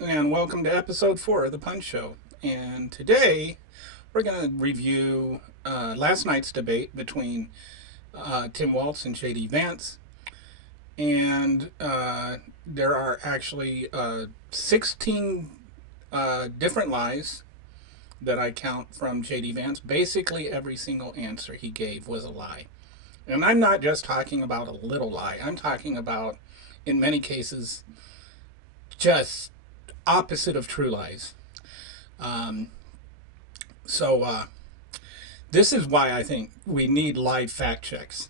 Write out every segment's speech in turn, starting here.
and welcome to episode 4 of The Punch Show. And today we're going to review last night's debate between Tim Walz and J.D. Vance. And there are actually 16 different lies that I count from J.D. Vance. Basically, every single answer he gave was a lie. And I'm not just talking about a little lie, I'm talking about, in many cases, just opposite of true lies. Um, so this is why I think we need live fact checks,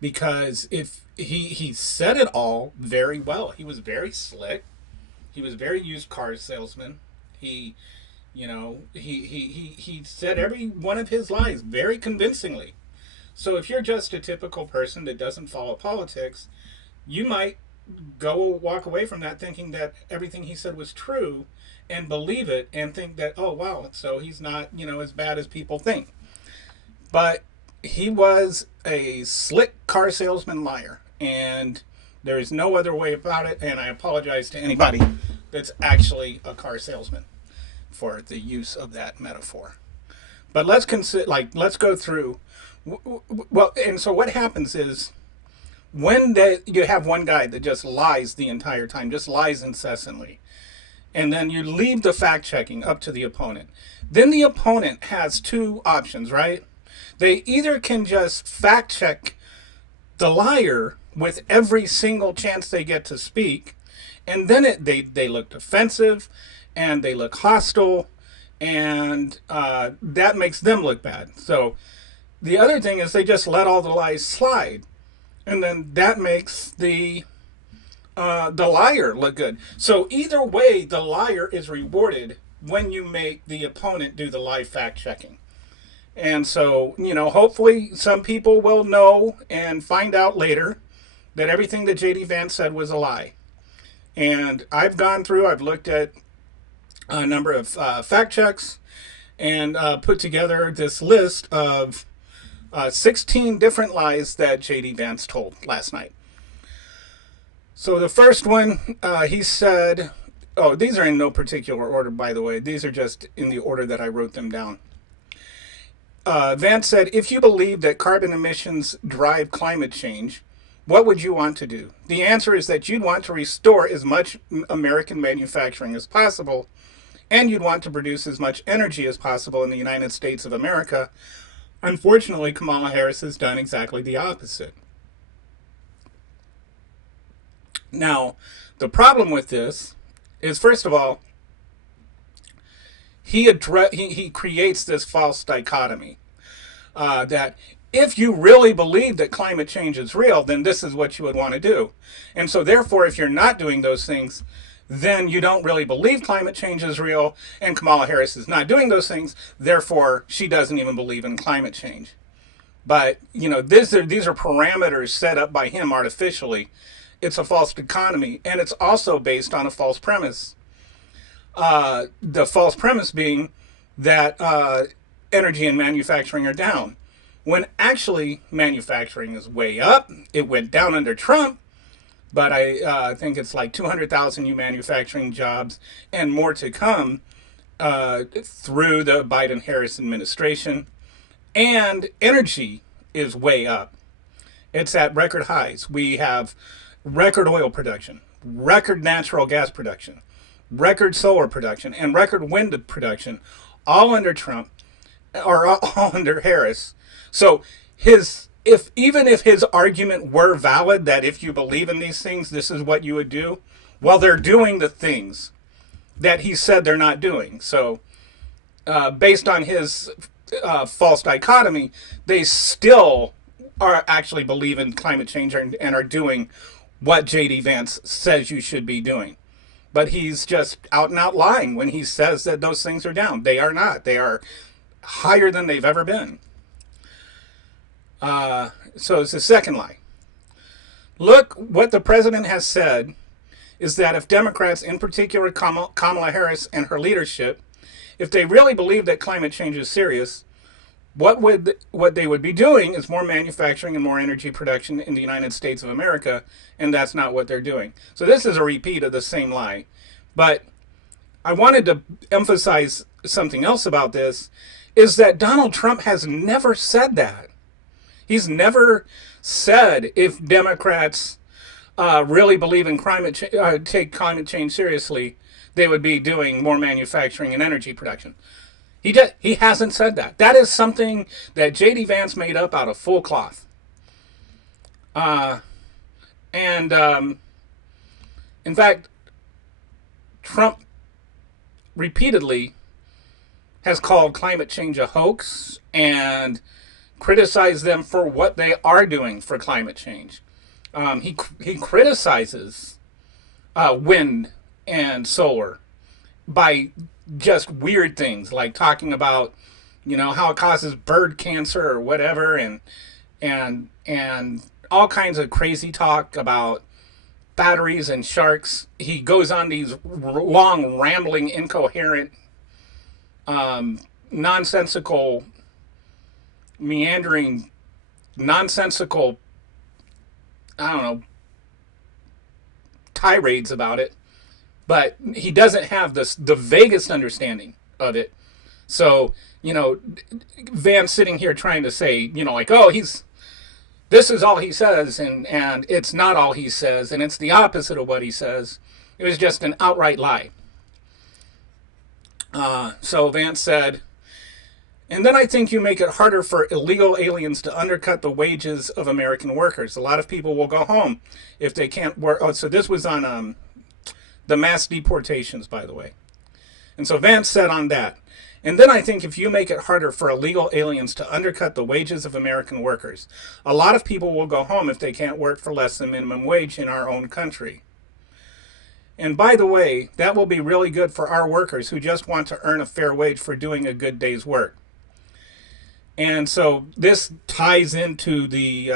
because if he said it all very well, he was very slick. He was very used car salesman. He he said every one of his lies very convincingly. So if you're just a typical person that doesn't follow politics, you might go walk away from that thinking that everything he said was true and believe it and think that, oh wow, so he's not, as bad as people think. But he was a slick car salesman liar, and there is no other way about it. And I apologize to anybody that's actually a car salesman for the use of that metaphor. But let's go through. Well, and so what happens is, when you have one guy that just lies the entire time, just lies incessantly, and then you leave the fact checking up to the opponent, then the opponent has two options, right? They either can just fact check the liar with every single chance they get to speak, and then they look defensive and they look hostile, and that makes them look bad. So the other thing is they just let all the lies slide, and then that makes the liar look good. So either way, the liar is rewarded when you make the opponent do the live fact checking. And so, hopefully some people will know and find out later that everything that J.D. Vance said was a lie. And I've looked at a number of fact checks and put together this list of 16 different lies that J.D. Vance told last night. So the first one, he said, oh, these are in no particular order, by the way. These are just in the order that I wrote them down. Vance said, if you believe that carbon emissions drive climate change, what would you want to do? The answer is that you'd want to restore as much American manufacturing as possible, and you'd want to produce as much energy as possible in the United States of America. Unfortunately, Kamala Harris has done exactly the opposite. Now, the problem with this is, first of all, he creates this false dichotomy that if you really believe that climate change is real, then this is what you would want to do. And so therefore, if you're not doing those things, then you don't really believe climate change is real, and Kamala Harris is not doing those things, therefore she doesn't even believe in climate change. But, these are parameters set up by him artificially. It's a false dichotomy, and it's also based on a false premise. The false premise being that energy and manufacturing are down, when actually manufacturing is way up. It went down under Trump, but I think it's like 200,000 new manufacturing jobs and more to come through the Biden-Harris administration. And energy is way up. It's at record highs. We have record oil production, record natural gas production, record solar production, and record wind production, all under Trump, or all under Harris. So even if his argument were valid that if you believe in these things, this is what you would do, well, they're doing the things that he said they're not doing. So based on his false dichotomy, they still are actually believe in climate change and are doing what J.D. Vance says you should be doing. But he's just out and out lying when he says that those things are down. They are not. They are higher than they've ever been. So it's the second lie. Look, what the president has said is that if Democrats, in particular Kamala Harris and her leadership, if they really believe that climate change is serious, what they would be doing is more manufacturing and more energy production in the United States of America, and that's not what they're doing. So this is a repeat of the same lie. But I wanted to emphasize something else about this is that Donald Trump has never said that. He's never said if Democrats really believe in take climate change seriously, they would be doing more manufacturing and energy production. He hasn't said that. That is something that J.D. Vance made up out of full cloth. And in fact, Trump repeatedly has called climate change a hoax and criticized them for what they are doing for climate change. He criticizes wind and solar by just weird things like talking about, how it causes bird cancer or whatever, and all kinds of crazy talk about batteries and sharks. He goes on these long, rambling, incoherent, nonsensical, meandering, nonsensical, I don't know, tirades about it. But he doesn't have the vaguest understanding of it. So, Van's sitting here trying to say, like, oh, this is all he says, and it's not all he says, and it's the opposite of what he says. It was just an outright lie. So Vance said, and then I think you make it harder for illegal aliens to undercut the wages of American workers. A lot of people will go home if they can't work. Oh, so this was on the mass deportations, by the way. And so Vance said on that, and then I think if you make it harder for illegal aliens to undercut the wages of American workers, a lot of people will go home if they can't work for less than minimum wage in our own country. And by the way, that will be really good for our workers who just want to earn a fair wage for doing a good day's work. And so this ties into the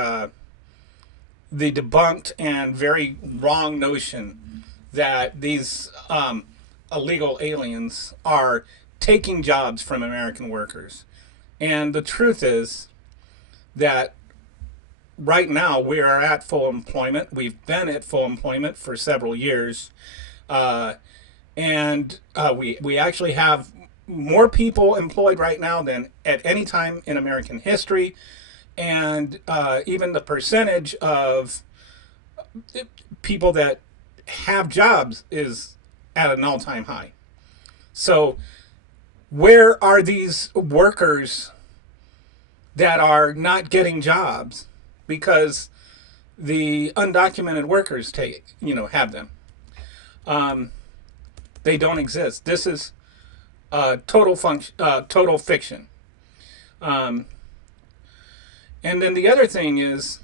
debunked and very wrong notion that these illegal aliens are taking jobs from American workers. And the truth is that right now we are at full employment. We've been at full employment for several years. And we actually have more people employed right now than at any time in American history. And even the percentage of people that have jobs is at an all-time high. So where are these workers that are not getting jobs because the undocumented workers have them? They don't exist. This is total fiction. And then the other thing is,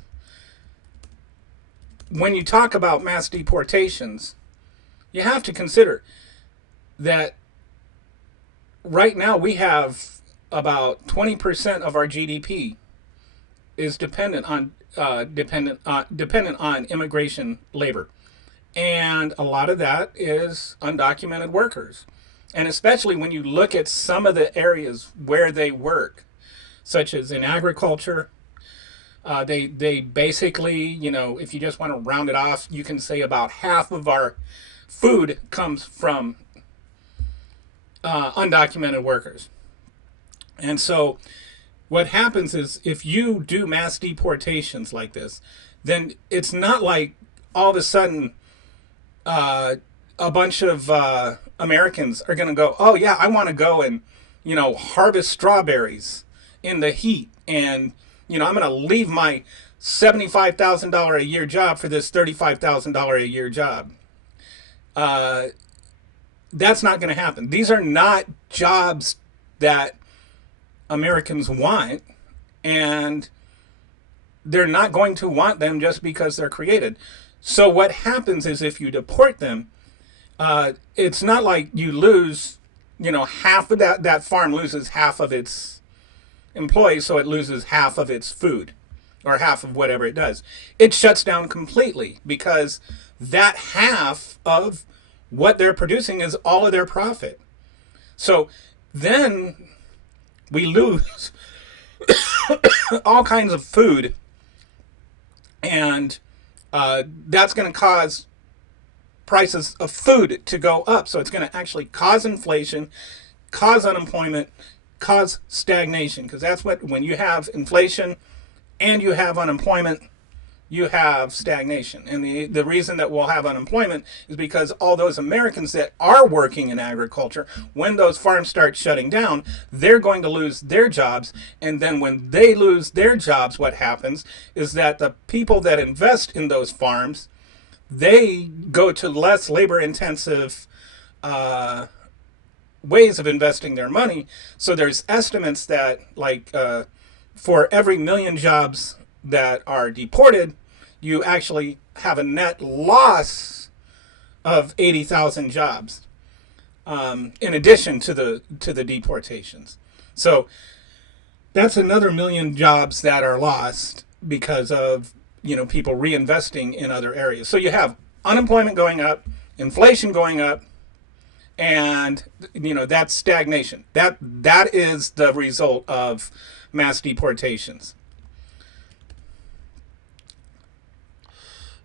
when you talk about mass deportations, you have to consider that right now we have about 20% of our GDP is dependent on immigration labor, and a lot of that is undocumented workers. And especially when you look at some of the areas where they work, such as in agriculture, they basically, if you just want to round it off, you can say about half of our food comes from undocumented workers. And so what happens is, if you do mass deportations like this, then it's not like all of a sudden a bunch of Americans are going to go, oh yeah, I want to go and, harvest strawberries in the heat. And, I'm going to leave my $75,000 a year job for this $35,000 a year job. That's not going to happen. These are not jobs that Americans want, and they're not going to want them just because they're created. So what happens is, if you deport them, it's not like you lose, half of that farm loses half of its employees, so it loses half of its food or half of whatever it does. It shuts down completely, because that half of what they're producing is all of their profit. So then we lose all kinds of food, and that's going to cause prices of food to go up. So it's going to actually cause inflation, cause unemployment, cause stagnation. Because that's what, when you have inflation and you have unemployment, you have stagnation. And the reason that we'll have unemployment is because all those Americans that are working in agriculture, when those farms start shutting down, they're going to lose their jobs. And then when they lose their jobs, what happens is that the people that invest in those farms, they go to less labor intensive ways of investing their money. So there's estimates that for every million jobs that are deported, you actually have a net loss of 80,000 jobs, in addition to the deportations. So that's another million jobs that are lost because of people reinvesting in other areas. So you have unemployment going up, inflation going up, and that's stagnation. That is the result of mass deportations.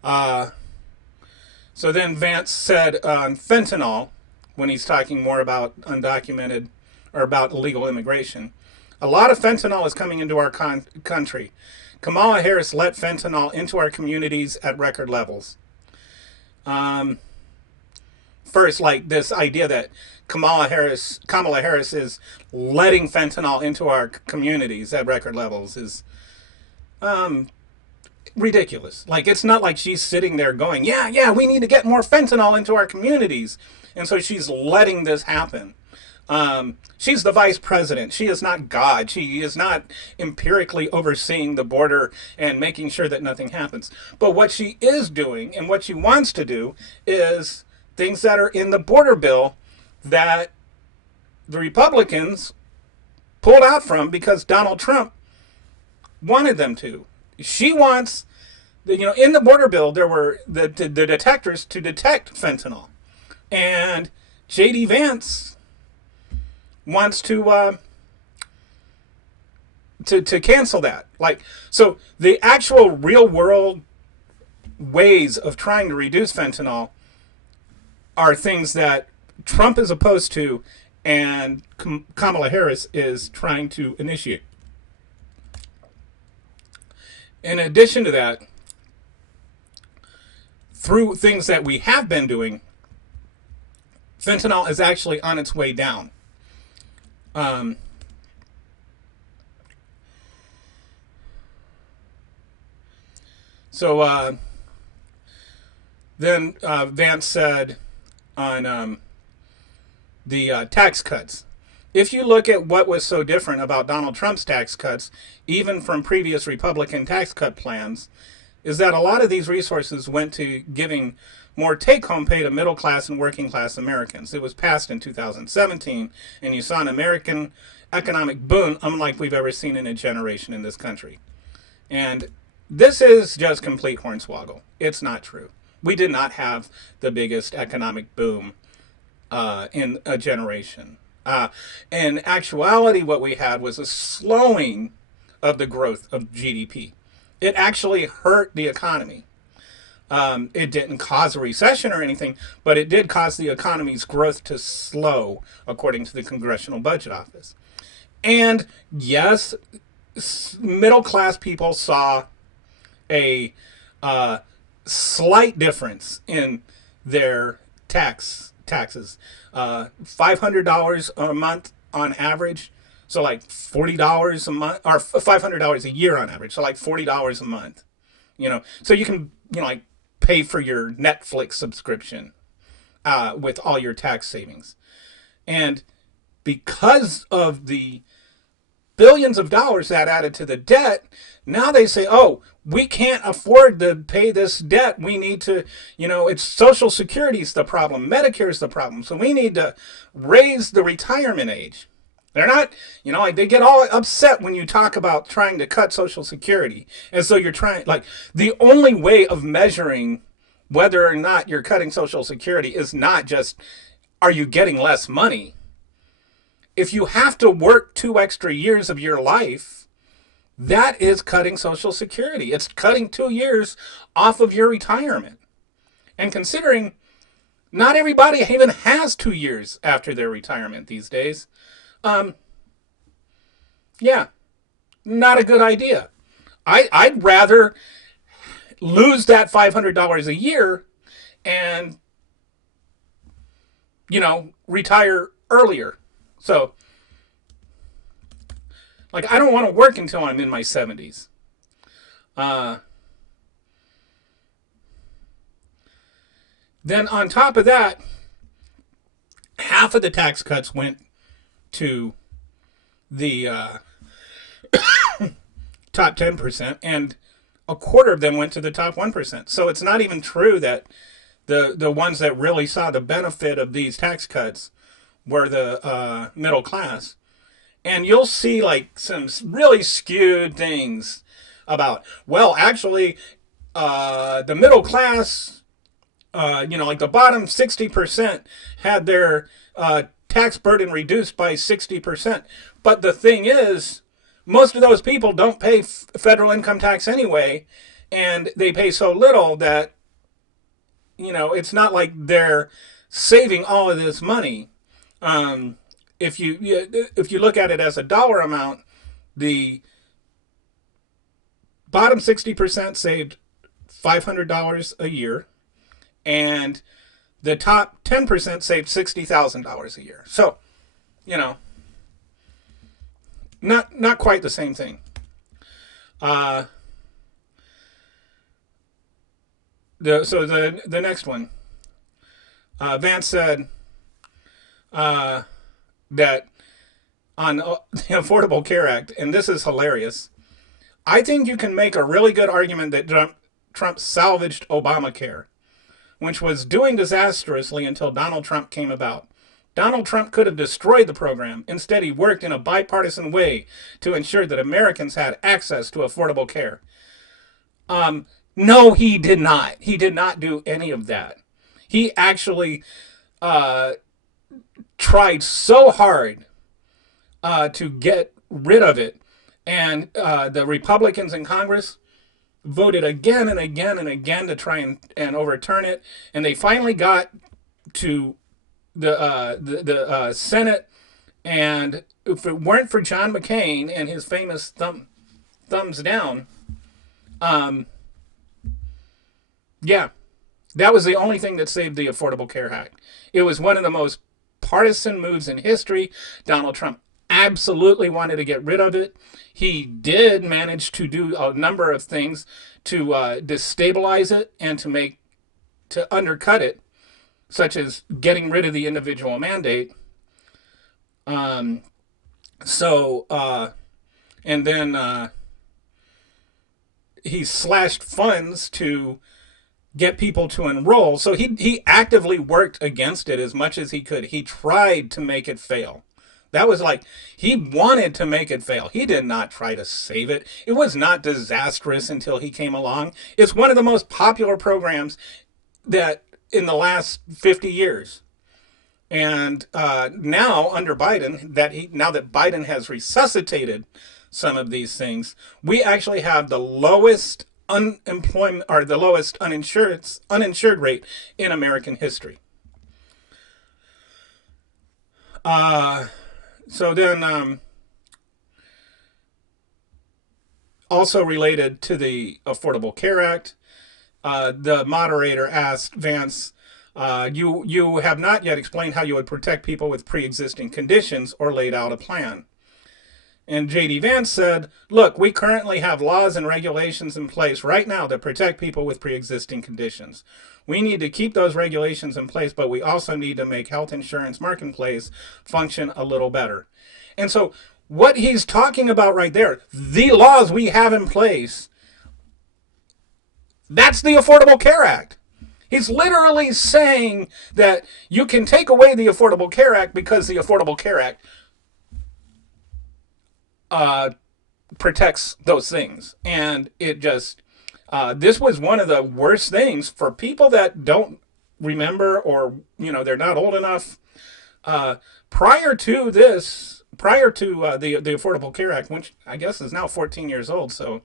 So then Vance said on fentanyl, when he's talking more about undocumented or about illegal immigration, a lot of fentanyl is coming into our country. Kamala Harris let fentanyl into our communities at record levels. First, like this idea that Kamala Harris is letting fentanyl into our communities at record levels is ridiculous. Like, it's not like she's sitting there going, yeah, we need to get more fentanyl into our communities. And so she's letting this happen. She's the vice president. She is not God. She is not empirically overseeing the border and making sure that nothing happens. But what she is doing and what she wants to do is things that are in the border bill that the Republicans pulled out from because Donald Trump wanted them to. She wants, in the border bill, there were the detectors to detect fentanyl. And J.D. Vance wants to cancel that. So the actual real world ways of trying to reduce fentanyl are things that Trump is opposed to and Kamala Harris is trying to initiate. In addition to that, through things that we have been doing, fentanyl is actually on its way down. Then Vance said on the tax cuts, if you look at what was so different about Donald Trump's tax cuts, even from previous Republican tax cut plans, is that a lot of these resources went to giving more take-home pay to middle-class and working-class Americans. It was passed in 2017, and you saw an American economic boom unlike we've ever seen in a generation in this country. And this is just complete hornswoggle. It's not true. We did not have the biggest economic boom in a generation. In actuality, what we had was a slowing of the growth of GDP. It actually hurt the economy. It didn't cause a recession or anything, but it did cause the economy's growth to slow, according to the Congressional Budget Office. And yes, middle-class people saw a slight difference in their taxes. $500 a month on average, so like $40 a month, or $500 a year on average, so like $40 a month. So you can pay for your Netflix subscription with all your tax savings. And because of the billions of dollars that added to the debt, now they say, oh, we can't afford to pay this debt. We need to, it's Social Security's the problem. Medicare's the problem. So we need to raise the retirement age. They're not, they get all upset when you talk about trying to cut Social Security. As though you're trying, the only way of measuring whether or not you're cutting Social Security is not just, are you getting less money? If you have to work 2 extra years of your life, that is cutting Social Security. It's cutting 2 years off of your retirement. And considering Not everybody even has 2 years after their retirement these days. Um, yeah, not a good idea. I'd rather lose that $500 a year and, retire earlier. So, like, I don't want to work until I'm in my 70s. Uh, then on top of that, half of the tax cuts went to the top 10%, and a quarter of them went to the top 1%. So it's not even true that the ones that really saw the benefit of these tax cuts were the middle class. And you'll see like some really skewed things about, well, actually, the middle class, like the bottom 60% had their tax burden reduced by 60%. But the thing is, most of those people don't pay federal income tax anyway, and they pay so little that, it's not like they're saving all of this money. If you look at it as a dollar amount, the bottom 60% saved $500 a year, and the top 10% saved $60,000 a year. So, not quite the same thing. The next one, Vance said that on the Affordable Care Act, and this is hilarious. I think you can make a really good argument that Trump salvaged Obamacare, which was doing disastrously until Donald Trump came about. Donald Trump could have destroyed the program. Instead, he worked in a bipartisan way to ensure that Americans had access to affordable care. No, he did not. He did not do any of that. He actually tried so hard to get rid of it. And the Republicans in Congress voted again and again and again to try and overturn it. And they finally got to the Senate. And if it weren't for John McCain and his famous thumbs down, yeah, that was the only thing that saved the Affordable Care Act. It was one of the most partisan moves in history. Donald Trump absolutely wanted to get rid of it. He did manage to do a number of things to destabilize it and to undercut it, such as getting rid of the individual mandate. And then he slashed funds to get people to enroll. So he actively worked against it as much as he could. He tried to make it fail. That was like, he wanted to make it fail. He did not try to save it. It was not disastrous until he came along. It's one of the most popular programs that in the last 50 years. And now under Biden, now that Biden has resuscitated some of these things, we actually have the lowest unemployment, or the lowest uninsured rate in American history. So then, also related to the Affordable Care Act, the moderator asked Vance, you have not yet explained how you would protect people with pre-existing conditions or laid out a plan. And J.D. Vance said, look, we currently have laws and regulations in place right now that protect people with pre-existing conditions. We need to keep those regulations in place, but we also need to make health insurance marketplace function a little better. And so what he's talking about right there, the laws we have in place, that's the Affordable Care Act. He's literally saying that you can take away the Affordable Care Act because the Affordable Care Act protects those things. And it just, this was one of the worst things for people that don't remember, or, they're not old enough. Prior to the Affordable Care Act, which I guess is now 14 years old. So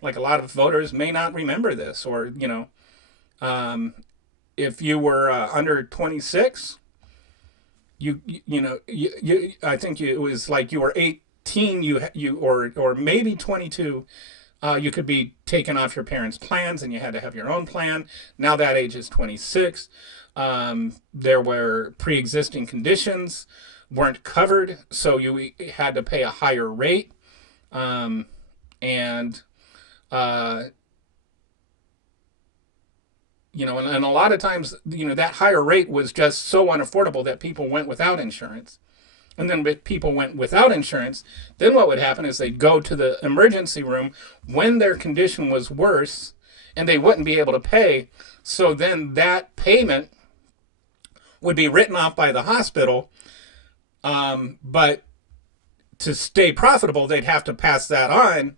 like a lot of voters may not remember this, or, if you were under 26, I think it was like you were 18, or maybe 22, you could be taken off your parents' plans and you had to have your own plan. Now that age is 26. There were pre-existing conditions weren't covered, so you had to pay a higher rate. And uh, and a lot of times, that higher rate was just so unaffordable that people went without insurance. And then if people went without insurance, then what would happen is they'd go to the emergency room when their condition was worse and they wouldn't be able to pay. So then that payment would be written off by the hospital. But to stay profitable, they'd have to pass that on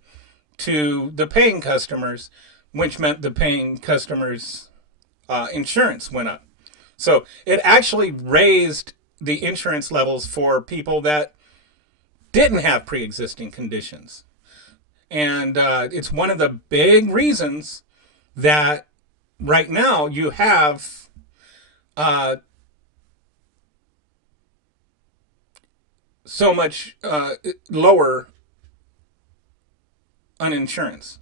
to the paying customers, which meant the paying customers' insurance went up. So it actually raised the insurance levels for people that didn't have pre-existing conditions. And it's one of the big reasons that right now you have so much lower uninsurance.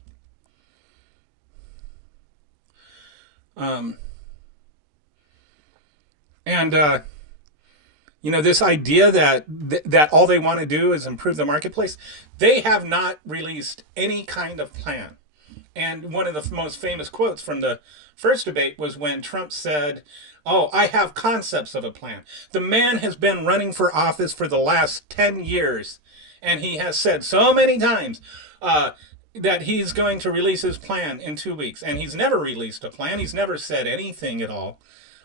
This idea that all they want to do is improve the marketplace, they have not released any kind of plan. And one of the most famous quotes from the first debate was when Trump said, "Oh, I have concepts of a plan." The man has been running for office for the last 10 years, and he has said so many times that he's going to release his plan in 2 weeks. And he's never released a plan. He's never said anything at all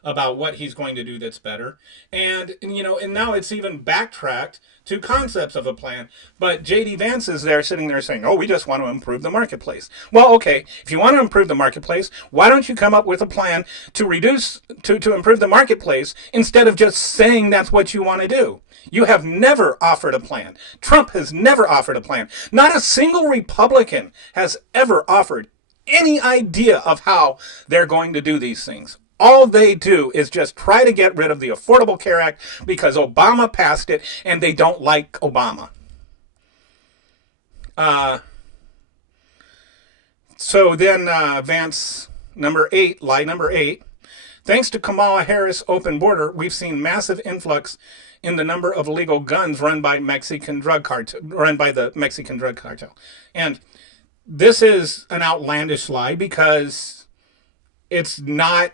about what he's going to do that's better. And now it's even backtracked to concepts of a plan. But J.D. Vance is there sitting there saying, "Oh, we just want to improve the marketplace." Well, okay, if you want to improve the marketplace, why don't you come up with a plan to improve the marketplace instead of just saying that's what you want to do? You have never offered a plan. Trump has never offered a plan. Not a single Republican has ever offered any idea of how they're going to do these things. All they do is just try to get rid of the Affordable Care Act because Obama passed it and they don't like Obama. So then Vance, lie number 8. Thanks to Kamala Harris' open border, we've seen massive influx in the number of illegal guns run by the Mexican drug cartel. And this is an outlandish lie because it's not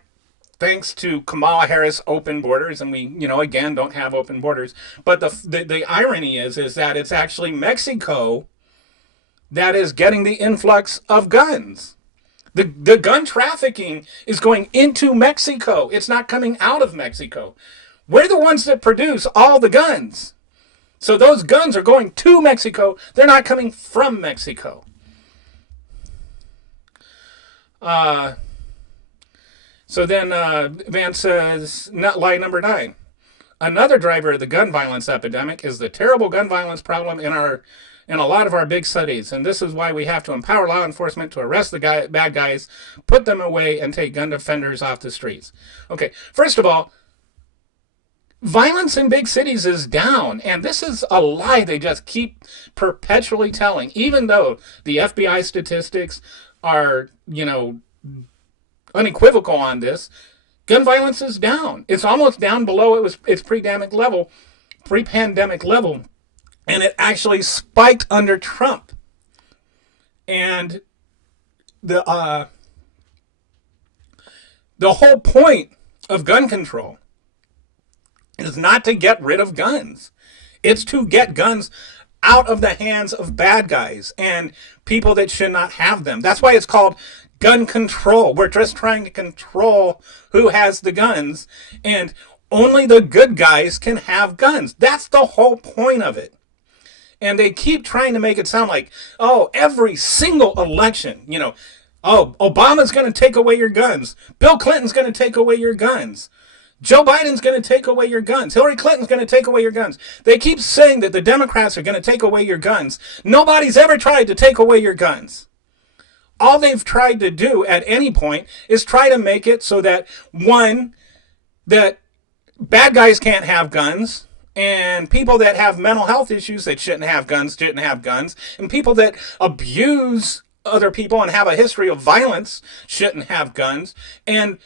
thanks to Kamala Harris' open borders, and we, again, don't have open borders. But the irony is that it's actually Mexico that is getting the influx of guns. The gun trafficking is going into Mexico. It's not coming out of Mexico. We're the ones that produce all the guns. So those guns are going to Mexico. They're not coming from Mexico. So then Vance says, lie number 9. Another driver of the gun violence epidemic is the terrible gun violence problem in a lot of our big cities. And this is why we have to empower law enforcement to arrest the bad guys, put them away, and take gun offenders off the streets. Okay, first of all, violence in big cities is down. And this is a lie they just keep perpetually telling. Even though the FBI statistics are, unequivocal on this, gun violence is down. It's almost down below its pre-pandemic level, and it actually spiked under Trump. And the whole point of gun control is not to get rid of guns. It's to get guns out of the hands of bad guys and people that should not have them. That's why it's called gun control. We're just trying to control who has the guns, and only the good guys can have guns. That's the whole point of it. And they keep trying to make it sound like, oh, every single election, Obama's going to take away your guns. Bill Clinton's going to take away your guns. Joe Biden's going to take away your guns. Hillary Clinton's going to take away your guns. They keep saying that the Democrats are going to take away your guns. Nobody's ever tried to take away your guns. all they've tried to do at any point is try to make it so that, one, that bad guys can't have guns, and people that have mental health issues that shouldn't have guns, and people that abuse other people and have a history of violence shouldn't have guns, and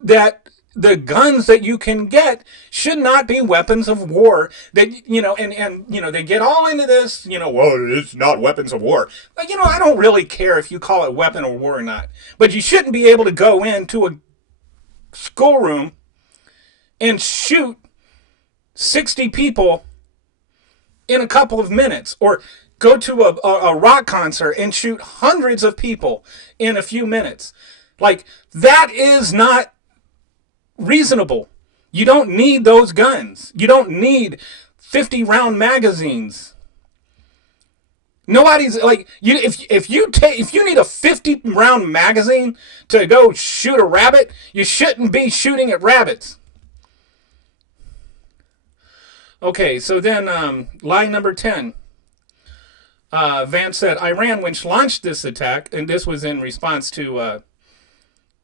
that the guns that you can get should not be weapons of war. That, and they get all into this, well, it's not weapons of war. But, I don't really care if you call it weapon of war or not. But you shouldn't be able to go into a schoolroom and shoot 60 people in a couple of minutes, or go to a rock concert and shoot hundreds of people in a few minutes. Like, that is not reasonable. You don't need those guns. You don't need 50 round magazines. Nobody's like, if you need a 50 round magazine to go shoot a rabbit, you shouldn't be shooting at rabbits. Okay, so then lie number 10. Vance said Iran, which launched this attack, and this was in response to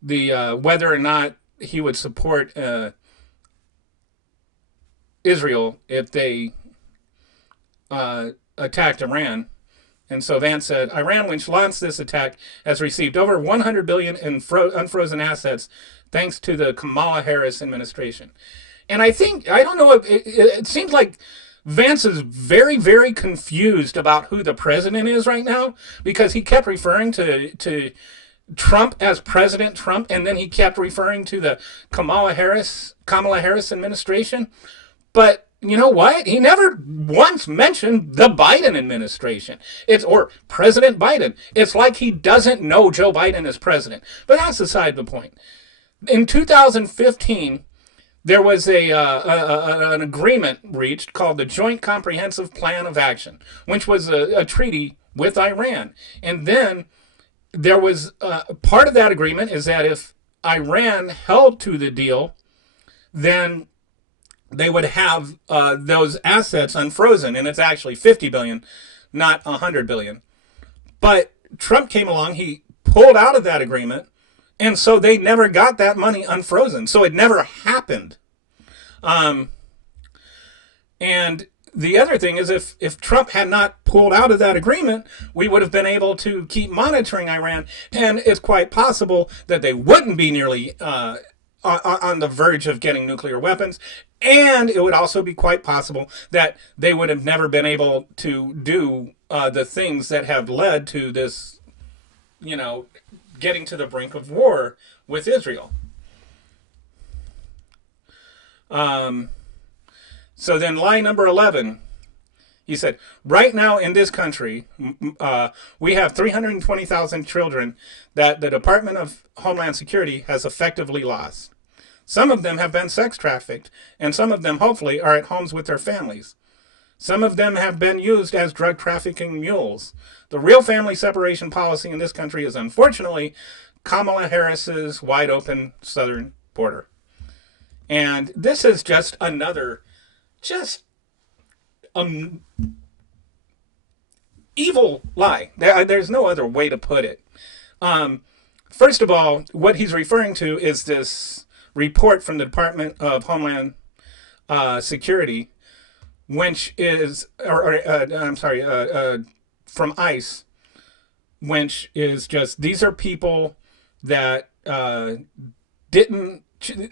the whether or not he would support Israel if they attacked Iran. And so Vance said, Iran, which launched this attack, has received over $100 billion in unfrozen assets thanks to the Kamala Harris administration. And I don't know, it seems like Vance is very, very confused about who the president is right now, because he kept referring to Trump as President Trump, and then he kept referring to the Kamala Harris administration. But you know what? He never once mentioned the Biden administration. Or President Biden. It's like he doesn't know Joe Biden as president. But that's aside the point. In 2015, there was an agreement reached called the Joint Comprehensive Plan of Action, which was a treaty with Iran. And then there was part of that agreement is that if Iran held to the deal, then they would have those assets unfrozen, and it's actually $50 billion, not $100 billion. But Trump came along, he pulled out of that agreement, and so they never got that money unfrozen. So it never happened. And the other thing is, if Trump had not pulled out of that agreement, we would have been able to keep monitoring Iran, and it's quite possible that they wouldn't be nearly on the verge of getting nuclear weapons. And it would also be quite possible that they would have never been able to do the things that have led to this, getting to the brink of war with Israel. So then lie number 11, he said, right now in this country, we have 320,000 children that the Department of Homeland Security has effectively lost. Some of them have been sex trafficked, and some of them, hopefully, are at homes with their families. Some of them have been used as drug trafficking mules. The real family separation policy in this country is, unfortunately, Kamala Harris's wide open southern border. And this is just another, evil lie. There's no other way to put it. First of all, what he's referring to is this report from the Department of Homeland Security, which is, from ICE, which is just, these are people that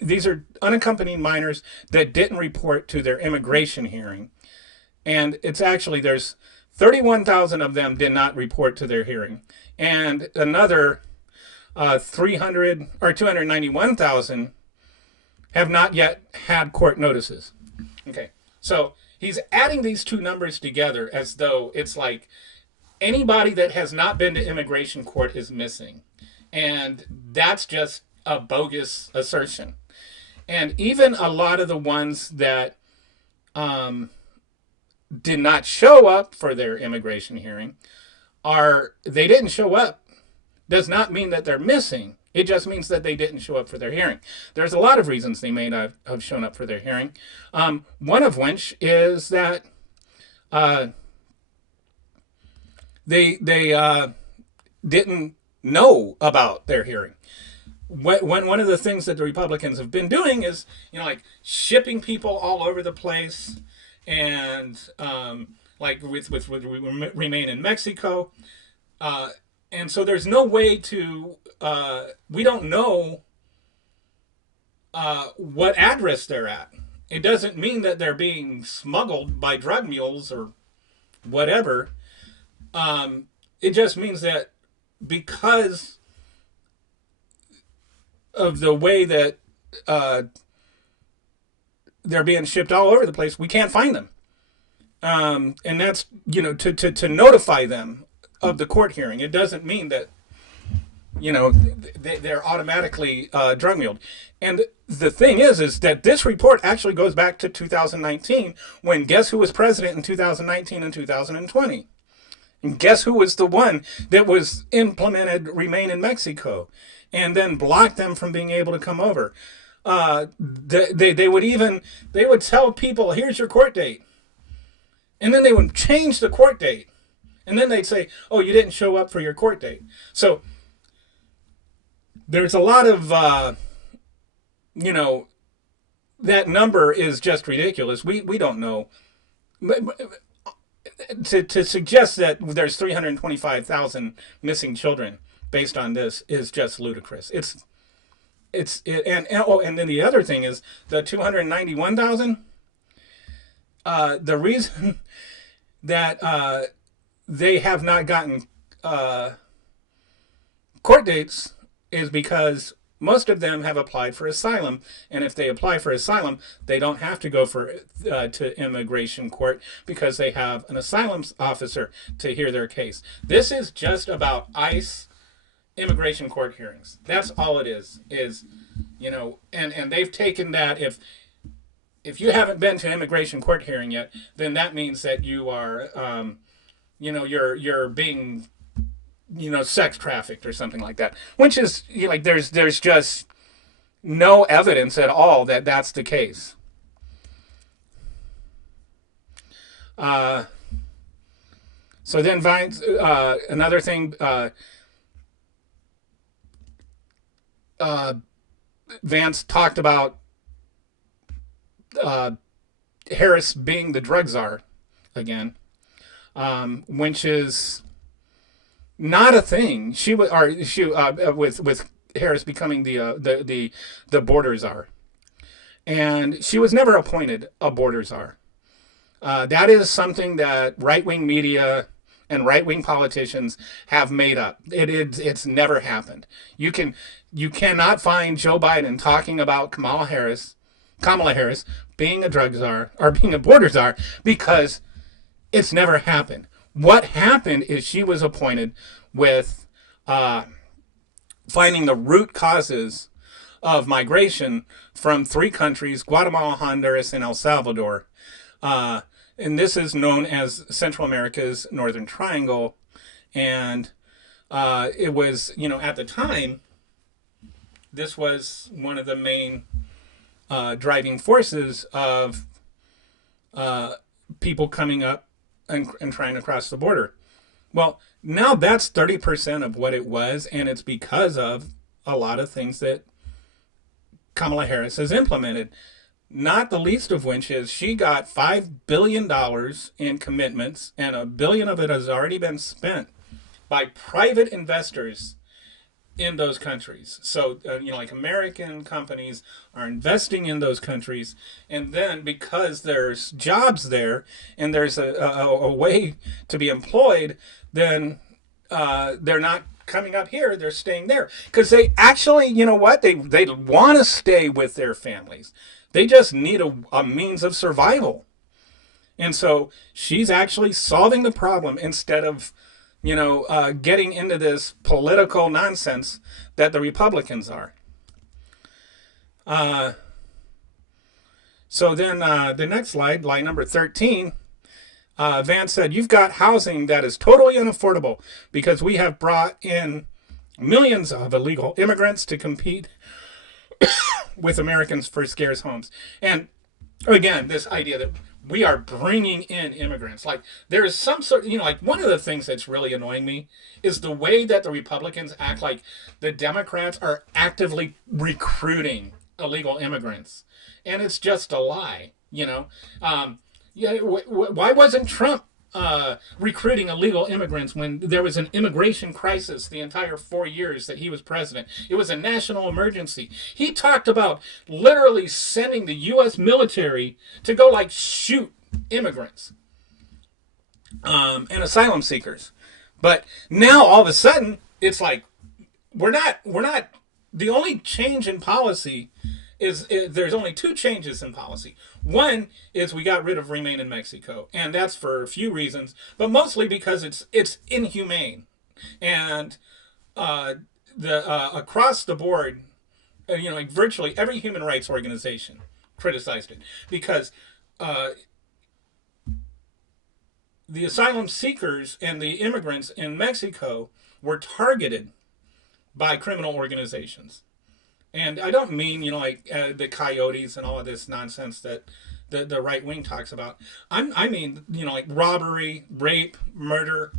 these are unaccompanied minors that didn't report to their immigration hearing. And it's actually, there's 31,000 of them did not report to their hearing. And another 291,000 have not yet had court notices. Okay, so he's adding these two numbers together as though it's like anybody that has not been to immigration court is missing. And that's just a bogus assertion. And even a lot of the ones that did not show up for their immigration hearing they didn't show up does not mean that they're missing. It just means that they didn't show up for their hearing. There's a lot of reasons they may not have shown up for their hearing. One of which is that they didn't know about their hearing. When one of the things that the Republicans have been doing is, like shipping people all over the place, and like with Remain in Mexico, and so there's no way to we don't know what address they're at. It doesn't mean that they're being smuggled by drug mules or whatever. It just means that because of the way that they're being shipped all over the place, we can't find them. And that's, to notify them of the court hearing. It doesn't mean that, they're automatically drug muled. And the thing is that this report actually goes back to 2019, when guess who was president in 2019 and 2020? And guess who was the one that was implemented Remain in Mexico and then blocked them from being able to come over? They would tell people, here's your court date. And then they would change the court date. And then they'd say, oh, you didn't show up for your court date. So there's a lot of, that number is just ridiculous. We don't know. To suggest that there's 325,000 missing children based on this is just ludicrous. And then the other thing is the 291,000. The reason that they have not gotten court dates is because most of them have applied for asylum, and if they apply for asylum, they don't have to go to immigration court because they have an asylum officer to hear their case. This is just about ICE immigration court hearings. That's all it is, and they've taken that, if you haven't been to an immigration court hearing yet, then that means that you are, you're being, sex trafficked or something like that. Which is, there's just no evidence at all that that's the case. So then another thing, Vance talked about Harris being the drug czar again, which is not a thing. She with Harris becoming the border czar, and she was never appointed a border czar. That is something that right-wing media and right-wing politicians have made up. It's never happened. You cannot find Joe Biden talking about Kamala Harris being a drug czar or being a border czar, because it's never happened. What happened is she was appointed with finding the root causes of migration from three countries: Guatemala, Honduras, and El Salvador. And this is known as Central America's Northern Triangle. And it was, at the time, this was one of the main driving forces of people coming up and trying to cross the border. Well, now that's 30% of what it was, and it's because of a lot of things that Kamala Harris has implemented. Not the least of which is she got $5 billion in commitments, and $1 billion of it has already been spent by private investors in those countries. So, like American companies are investing in those countries, and then because there's jobs there and there's a way to be employed, then they're not coming up here, they're staying there. Because they actually, they want to stay with their families. They just need a means of survival. And so she's actually solving the problem instead of getting into this political nonsense that the Republicans are. So then the next slide, line number 13, Vance said, you've got housing that is totally unaffordable because we have brought in millions of illegal immigrants to compete with Americans for scarce homes. And again, this idea that we are bringing in immigrants. Like there is some sort, like one of the things that's really annoying me is the way that the Republicans act like the Democrats are actively recruiting illegal immigrants, and it's just a lie. Yeah, why wasn't Trump recruiting illegal immigrants when there was an immigration crisis the entire 4 years that he was president? It was a national emergency. He talked about literally sending the U.S. military to go like shoot immigrants and asylum seekers. But now all of a sudden it's like we're not the only change in policy is there's only two changes in policy. One is we got rid of Remain in Mexico, and that's for a few reasons, but mostly because it's inhumane, and the across the board, like virtually every human rights organization criticized it because the asylum seekers and the immigrants in Mexico were targeted by criminal organizations. And I don't mean, like the coyotes and all of this nonsense that the right wing talks about. I mean, like robbery, rape, murder,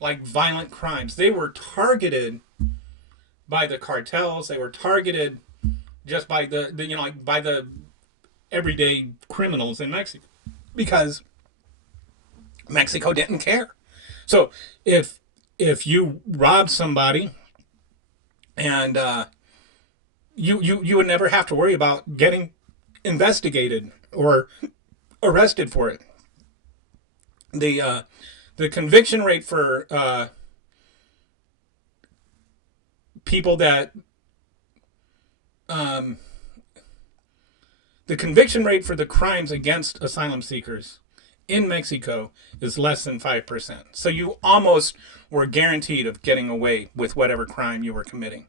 like violent crimes. They were targeted by the cartels. They were targeted just by like by the everyday criminals in Mexico because Mexico didn't care. So if you rob somebody and you would never have to worry about getting investigated or arrested for it. The conviction rate for people that the conviction rate for the crimes against asylum seekers in Mexico is less than 5%. So you almost were guaranteed of getting away with whatever crime you were committing.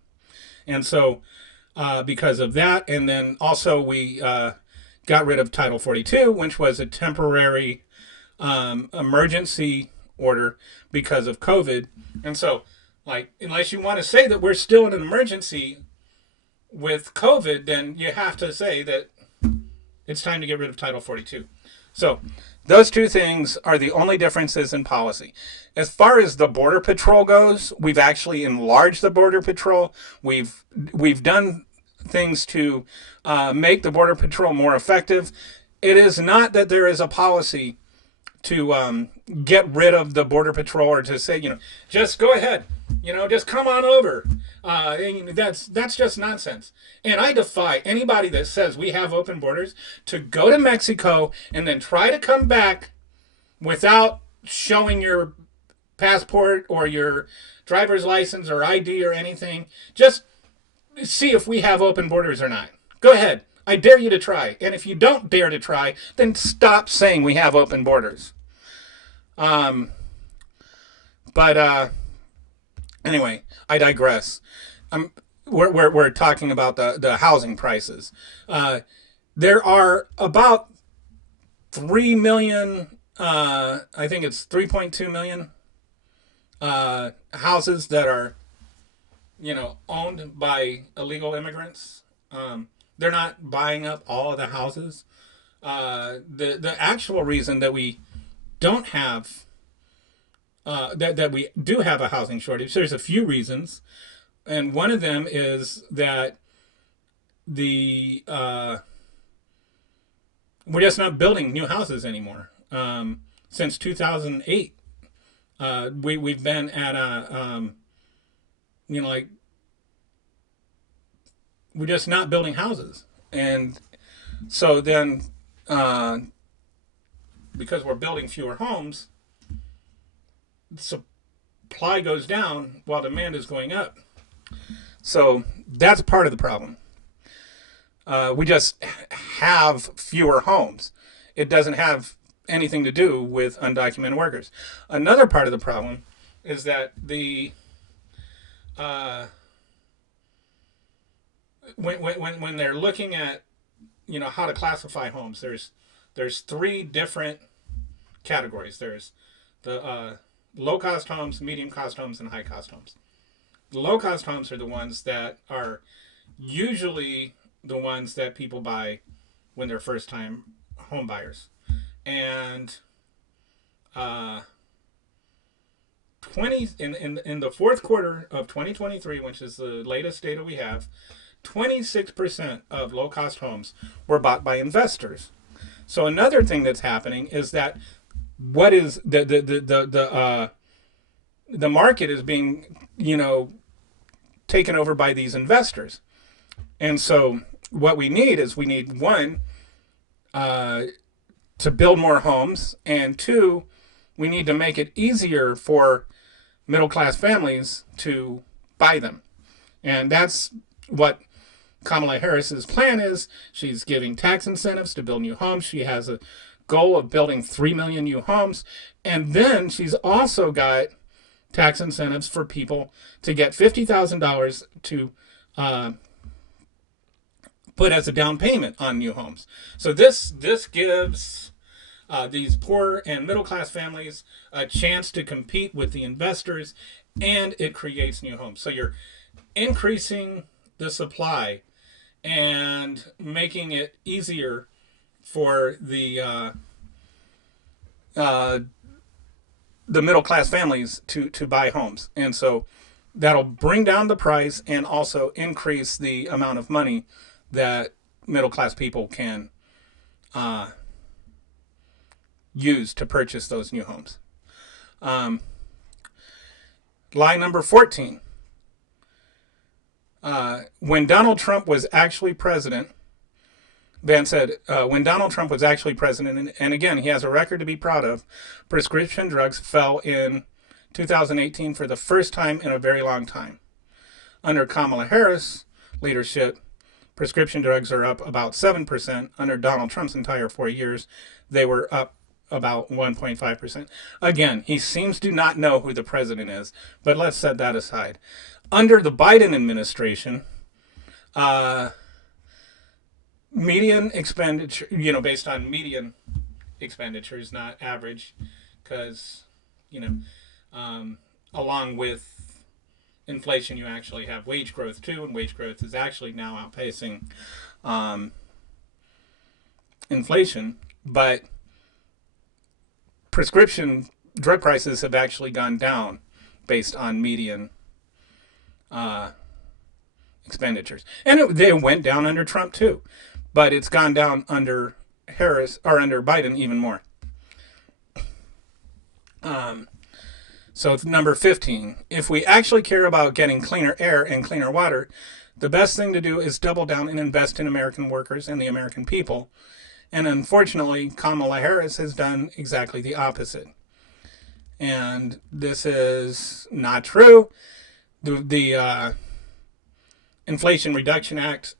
And so because of that, and then also we got rid of Title 42, which was a temporary emergency order because of COVID. And so, like, unless you want to say that we're still in an emergency with COVID, then you have to say that it's time to get rid of Title 42. So those two things are the only differences in policy. As far as the Border Patrol goes, we've actually enlarged the Border Patrol. We've done things to make the Border Patrol more effective. It is not that there is a policy to get rid of the Border Patrol or to say, just go ahead, just come on over. That's just nonsense. And I defy anybody that says we have open borders to go to Mexico and then try to come back without showing your passport or your driver's license or ID or anything. Just see if we have open borders or not. Go ahead. I dare you to try. And if you don't dare to try, then stop saying we have open borders. Anyway, I digress. We're talking about the housing prices. There are about 3 million, I think it's 3.2 million houses that are, owned by illegal immigrants. They're not buying up all of the houses. The actual reason that we don't have that we do have a housing shortage, there's a few reasons, and one of them is that we're just not building new houses anymore. Since 2008, we've been at a like we're just not building houses, and so then because we're building fewer homes, supply goes down while demand is going up. So that's part of the problem. We just have fewer homes. It doesn't have anything to do with undocumented workers. Another part of the problem is that when they're looking at how to classify homes, there's three different categories. There's the low cost homes, medium cost homes, and high cost homes. The low cost homes are the ones that are usually the ones that people buy when they're first time home buyers. and uh, 20 in the fourth quarter of 2023, which is the latest data we have, 26% of low cost homes were bought by investors. So another thing that's happening is that what is the market is being, taken over by these investors. And so what we need is one, to build more homes, and two, we need to make it easier for middle class families to buy them. And that's what Kamala Harris's plan is. She's giving tax incentives to build new homes. She has a goal of building 3 million new homes. And then she's also got tax incentives for people to get $50,000 to put as a down payment on new homes. So this gives these poor and middle class families a chance to compete with the investors, and it creates new homes. So you're increasing the supply and making it easier for the middle class families to buy homes. And so that'll bring down the price and also increase the amount of money that middle class people can use to purchase those new homes. Lie number 14. When Donald Trump was actually president, Vance said, when Donald Trump was actually president, and again, he has a record to be proud of, prescription drugs fell in 2018 for the first time in a very long time. Under Kamala Harris' leadership, prescription drugs are up about 7%. Under Donald Trump's entire 4 years, they were up about 1.5%. Again, he seems to not know who the president is, but let's set that aside. Under the Biden administration, median expenditure, based on median expenditures, not average, because, along with inflation, you actually have wage growth too, and wage growth is actually now outpacing inflation. But prescription drug prices have actually gone down based on median expenditures. And they went down under Trump too, but it's gone down under Harris or under Biden even more. So it's number 15. If we actually care about getting cleaner air and cleaner water, the best thing to do is double down and invest in American workers and the American people. And unfortunately, Kamala Harris has done exactly the opposite. And this is not true. The Inflation Reduction Act,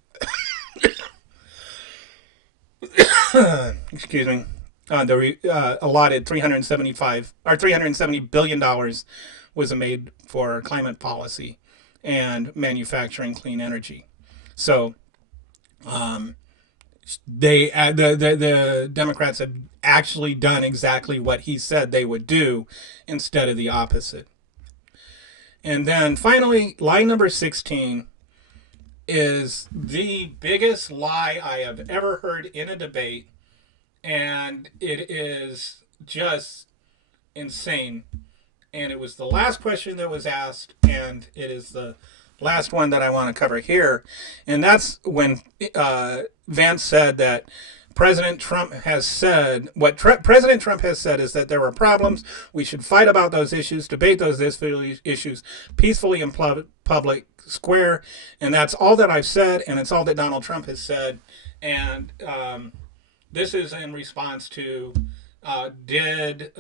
excuse me, allotted $370 billion was made for climate policy and manufacturing clean energy. So, the Democrats have actually done exactly what he said they would do instead of the opposite. And then finally, lie number 16 is the biggest lie I have ever heard in a debate, and it is just insane. And it was the last question that was asked, and it is the last one that I want to cover here. And that's when Vance said that President Trump has said, President Trump has said is that there were problems. We should fight about those issues, debate those issues peacefully in public square. And that's all that I've said, and it's all that Donald Trump has said. And this is in response to did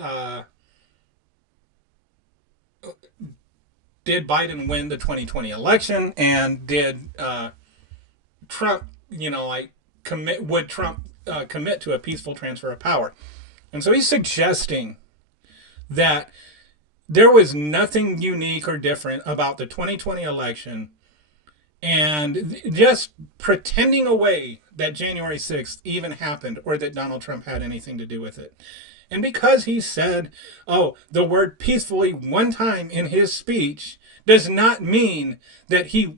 Biden win the 2020 election, and did Trump, would Trump commit to a peaceful transfer of power? And so he's suggesting that there was nothing unique or different about the 2020 election, and just pretending away that January 6th even happened or that Donald Trump had anything to do with it. And because he said, the word peacefully one time in his speech does not mean that he,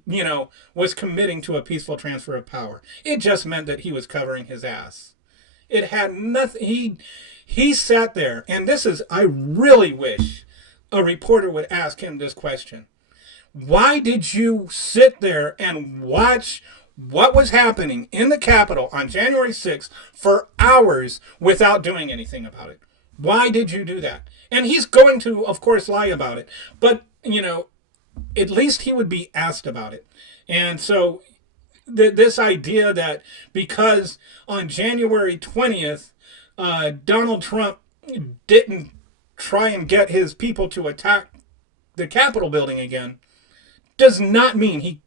was committing to a peaceful transfer of power. It just meant that he was covering his ass. It had nothing. He sat there, and I really wish a reporter would ask him this question. Why did you sit there and watch what was happening in the Capitol on January 6th for hours without doing anything about it? Why did you do that? And he's going to, of course, lie about it. But, at least he would be asked about it. And so this idea that because on January 20th, Donald Trump didn't try and get his people to attack the Capitol building again does not mean he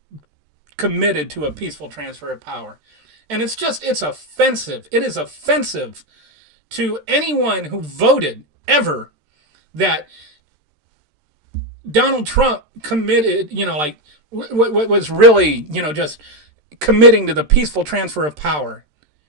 committed to a peaceful transfer of power. And it's offensive. It is offensive to anyone who voted ever that Donald Trump committed, what was really, just committing to the peaceful transfer of power.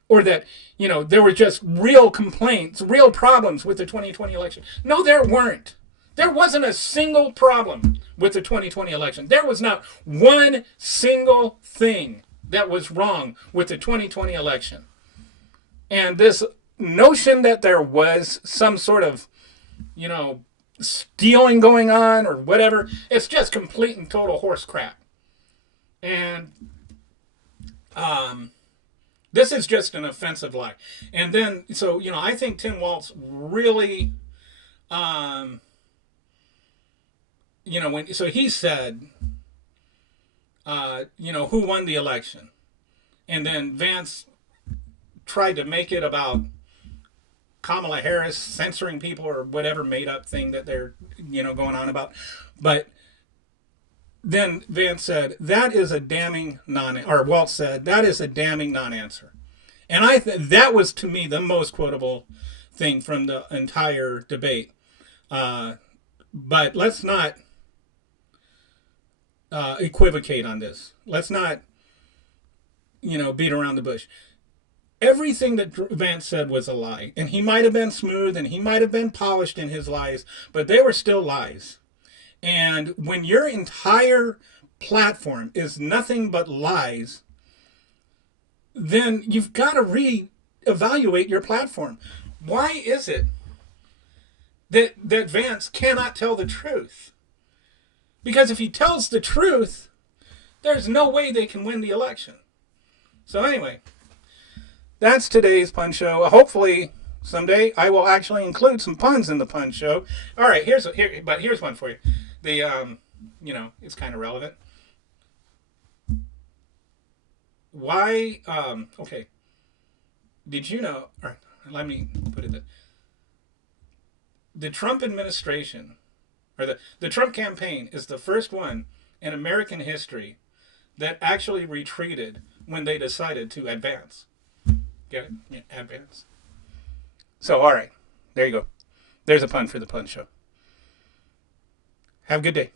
Or that, there were just real complaints, real problems with the 2020 election. No, there weren't. There wasn't a single problem with the 2020 election. There was not one single thing that was wrong with the 2020 election. And this notion that there was some sort of, stealing going on or whatever, it's just complete and total horse crap. And this is just an offensive lie. And then, so, I think Tim Walz really, so he said, who won the election? And then Vance tried to make it about Kamala Harris censoring people or whatever made up thing that they're, going on about. But then Vance said, that is a damning Waltz said, that is a damning non-answer. And that was, to me, the most quotable thing from the entire debate. But let's not equivocate on this. Let's not, beat around the bush. Everything that Vance said was a lie. And he might have been smooth and he might have been polished in his lies, but they were still lies. And when your entire platform is nothing but lies, then you've got to reevaluate your platform. Why is it that Vance cannot tell the truth? Because if he tells the truth, there's no way they can win the election. So anyway, that's today's Pun Show. Hopefully, someday I will actually include some puns in the Pun Show. All right, here's one for you. The it's kind of relevant. Why? Okay. Did you know? Or let me put it. The Trump administration, or the Trump campaign, is the first one in American history that actually retreated when they decided to advance. Get it? Yeah, advance. So, all right. There you go. There's a pun for the Pun Show. Have a good day.